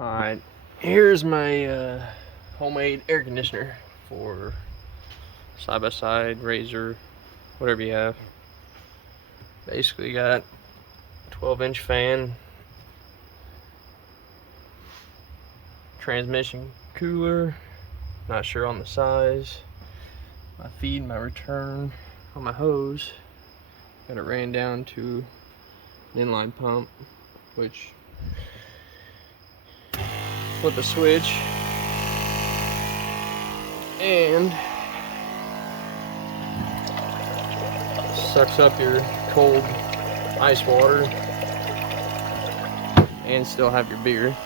Alright, here's my homemade air conditioner for side-by-side, Razor, whatever you have. Basically got 12-inch fan, transmission cooler, not sure on the size, my feed, my return on my hose. Got it ran down to an inline pump, which flip a switch and sucks up your cold ice water and still have your beer.